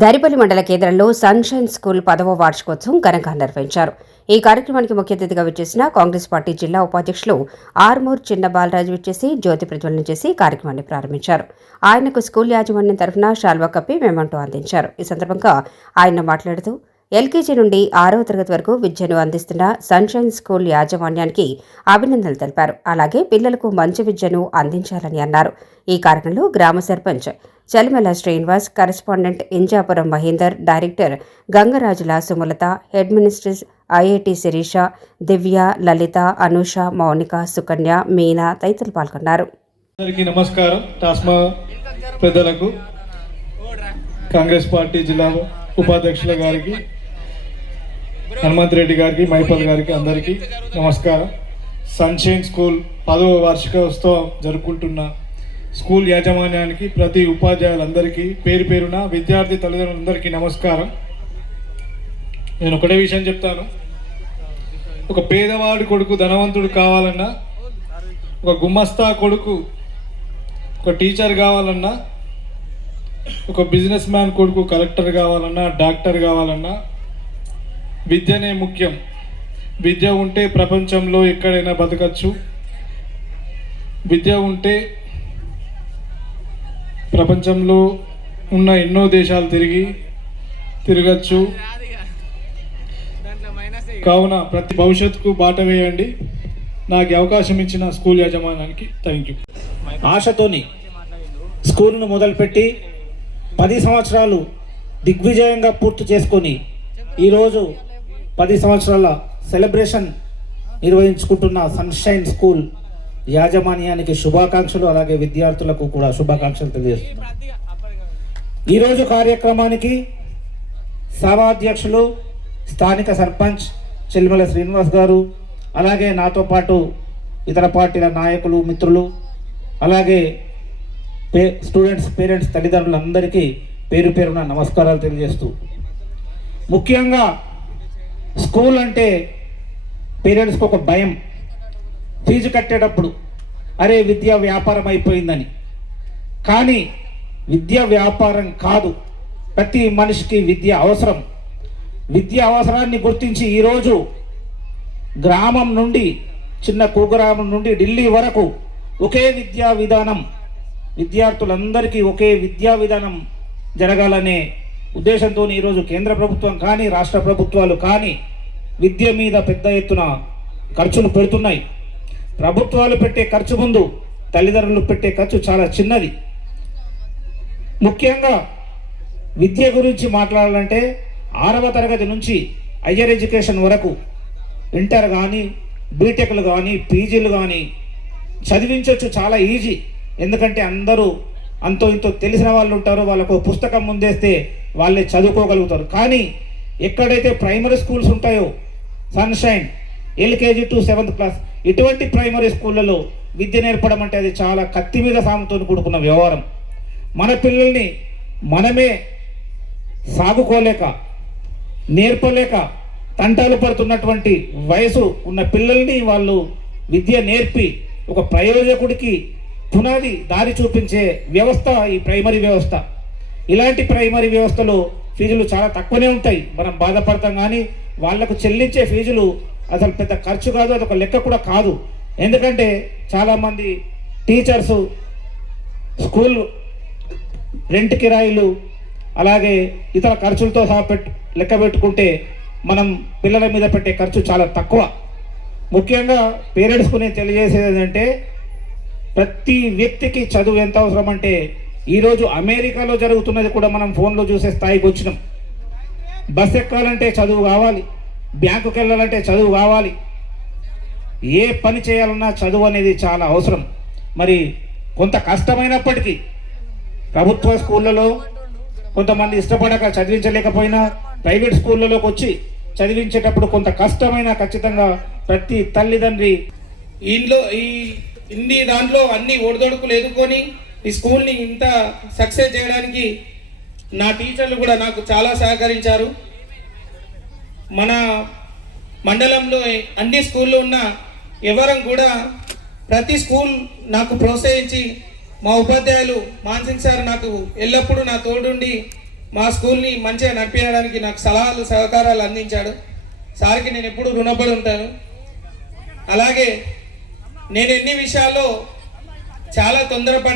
దరిపల్లి మండల కేంద్రంలో sunshine school 10వ వార్షికోత్సవం ఘనంగా నిర్వహించారు. ఈ కార్యక్రమానికి ముఖ్య అతిథిగా విచ్చేసిన కాంగ్రెస్ పార్టీ జిల్లా ఉపాధ్యక్షులు ఆర్మూర్ చిన్న బాలరాజు విచ్చేసి జ్యోతి ప్రజ్వలన చేసి కార్యక్రమాన్ని ప్రారంభించారు. ఆయనకు స్కూల్ యాజమాన్యం తరఫున శాల్వా కప్పి మెమంటో అందించారు. ఈ సందర్భంగా ఆయన మాట్లాడుతూ ఎల్కేజీ నుండి 6వ తరగతి వరకు విద్యను అందిస్తున్న సన్షైన్ స్కూల్ యాజమాన్యానికి అభినందనలు తెలిపారు. అలాగే పిల్లలకు మంచి విద్యను అందించాలని అన్నారు. ఈ కార్యక్రమంలో గ్రామ sarpanch Chalimala Srinivas, correspondent Injapuram Mahender, director Gangarajula Sumalatha, head mistress IIT Sirisha, Divya, Lalitha, Anusha, Mounika, Sukanya, Meena తదితరులు పాల్గొన్నారు. నమస్కారం. టాస్మా పెద్దలకు, కాంగ్రెస్ పార్టీ జిల్లా ఉపాధ్యక్షుల గారికి, హనుమంత్ రెడ్డి గారికి, మైపల్ గారికి అందరికీ నమస్కారం. సన్షైన్ స్కూల్ 10వ వార్షికోత్సవం జరుపుకుంటున్న స్కూల్ యాజమాన్యానికి, ప్రతి ఉపాధ్యాయులందరికీ పేరు పేరున, విద్యార్థి తల్లిదండ్రులందరికీ నమస్కారం. నేను ఒకటే విషయం చెప్తాను. ఒక పేదవాడి కొడుకు ధనవంతుడు కావాలన్నా, ఒక గుమస్తా కొడుకు ఒక టీచర్ కావాలన్నా, ఒక బిజినెస్ మ్యాన్ కొడుకు కలెక్టర్ కావాలన్నా, డాక్టర్ కావాలన్నా విద్యనే ముఖ్యం. విద్య ఉంటే ప్రపంచంలో ఎక్కడైనా బతకచ్చు. విద్య ఉంటే ప్రపంచంలో ఉన్న ఎన్నో దేశాలు తిరగచ్చు. కావున ప్రతి భవిష్యత్తుకు బాట వేయండి. నాకు అవకాశం ఇచ్చిన స్కూల్ యాజమాన్యానికి థ్యాంక్ యూ. ఆశతోని స్కూల్ను మొదలుపెట్టి 10 సంవత్సరాలు దిగ్విజయంగా పూర్తి చేసుకొని ఈరోజు 10 సంవత్సరాల సెలబ్రేషన్ నిర్వహించుకుంటున్న సన్షైన్ స్కూల్ యాజమాన్యానికి శుభాకాంక్షలు, అలాగే విద్యార్థులకు కూడా శుభాకాంక్షలు తెలియజేస్తున్నాను. ఈరోజు కార్యక్రమానికి సభాధ్యక్షులు స్థానిక సర్పంచ్ చెల్లిమల శ్రీనివాస్ గారు, అలాగే నాతో పాటు ఇతర పార్టీల నాయకులు, మిత్రులు, అలాగే స్టూడెంట్స్, పేరెంట్స్, తల్లిదండ్రులందరికీ పేరు పేరున నమస్కారాలు తెలియజేస్తూ, ముఖ్యంగా స్కూల్ అంటే పేరెంట్స్కి ఒక భయం. ఫీజు కట్టేటప్పుడు అరే విద్య వ్యాపారం అయిపోయిందని. కానీ విద్య వ్యాపారం కాదు. ప్రతి మనిషికి విద్య అవసరం. విద్య అవసరాన్ని గుర్తించి ఈరోజు గ్రామం నుండి, చిన్న కుగ్రామం నుండి ఢిల్లీ వరకు ఒకే విద్యా విధానం, విద్యార్థులందరికీ ఒకే విద్యా విధానం జరగాలనే ఉద్దేశంతో ఈరోజు కేంద్ర ప్రభుత్వం కానీ, రాష్ట్ర ప్రభుత్వాలు కానీ విద్య మీద పెద్ద ఎత్తున ఖర్చులు పెడుతున్నాయి. ప్రభుత్వాలు పెట్టే ఖర్చు ముందు తల్లిదండ్రులు పెట్టే ఖర్చు చాలా చిన్నది. ముఖ్యంగా విద్య గురించి మాట్లాడాలంటే 6వ తరగతి నుంచి హైయర్ ఎడ్యుకేషన్ వరకు ఇంటర్ కానీ, బీటెక్లు కానీ, పీజీలు కానీ చదివించవచ్చు. చాలా ఈజీ. ఎందుకంటే అందరూ అంతో ఇంతో తెలిసిన వాళ్ళు ఉంటారు. వాళ్ళకు పుస్తకం ముందేస్తే వాళ్ళే చదువుకోగలుగుతారు. కానీ ఎక్కడైతే ప్రైమరీ స్కూల్స్ ఉంటాయో, sunshine LKG to 7th class, ఇటువంటి ప్రైమరీ స్కూళ్ళలో విద్య నేర్పడం అంటే అది చాలా కత్తి మీద సాముతో కూడుకున్న వ్యవహారం. మన పిల్లల్ని మనమే సాగుకోలేక, నేర్పలేక తంటాలు పడుతున్నటువంటి వయసు ఉన్న పిల్లల్ని వాళ్ళు విద్య నేర్పి ఒక ప్రయోజకుడికి పునాది దారి చూపించే వ్యవస్థ ఈ ప్రైమరీ వ్యవస్థ. ఇలాంటి ప్రైమరీ వ్యవస్థలో ఫీజులు చాలా తక్కువనే ఉంటాయి. మనం బాధపడతాం, కానీ వాళ్లకు చెల్లించే ఫీజులు అసలు పెద్ద ఖర్చు కాదు, అదొక లెక్క కూడా కాదు. ఎందుకంటే చాలామంది టీచర్సు స్కూల్ రెంట్ కిరాయిలు, అలాగే ఇతర ఖర్చులతో సహా లెక్క పెట్టుకుంటే మనం పిల్లల మీద పెట్టే ఖర్చు చాలా తక్కువ. ముఖ్యంగా పేరెంట్స్కు నేను తెలియజేసేది ఏంటంటే, ప్రతి వ్యక్తికి చదువు ఎంత అవసరం అంటే, ఈరోజు అమెరికాలో జరుగుతున్నది కూడా మనం ఫోన్లో చూసే స్థాయికి వచ్చినాం. బస్ ఎక్కాలంటే చదువు కావాలి, బ్యాంకుకి వెళ్ళాలంటే చదువు కావాలి, ఏ పని చేయాలన్నా చదువు అనేది చాలా అవసరం. మరి కొంత కష్టమైనప్పటికీ ప్రభుత్వ స్కూళ్ళలో కొంతమంది ఇష్టపడక చదివించలేకపోయినా ప్రైవేట్ స్కూళ్ళలోకి వచ్చి చదివించేటప్పుడు కొంత కష్టమైన ఖచ్చితంగా ప్రతి తల్లిదండ్రి ఇన్ని దాంట్లో అన్ని ఒడిదొడుకులు ఎదుర్కొని ఈ స్కూల్ని ఇంత సక్సెస్ చేయడానికి నా టీచర్లు కూడా నాకు చాలా సహకరించారు. మన మండలంలో అన్ని స్కూళ్ళు ఉన్న ఎవరం కూడా ప్రతి స్కూల్ నాకు ప్రోత్సహించి, మా ఉపాధ్యాయులు మాన్సింగ్ సార్ నాకు ఎల్లప్పుడూ నా తోడుండి మా స్కూల్ని మంచిగా నడిపించడానికి నాకు సలహాలు సహకారాలు అందించాడు. సార్కి నేను ఎప్పుడూ రుణపడి ఉంటాను. అలాగే నేను ఎన్ని విషయాల్లో చాలా తొందరపడి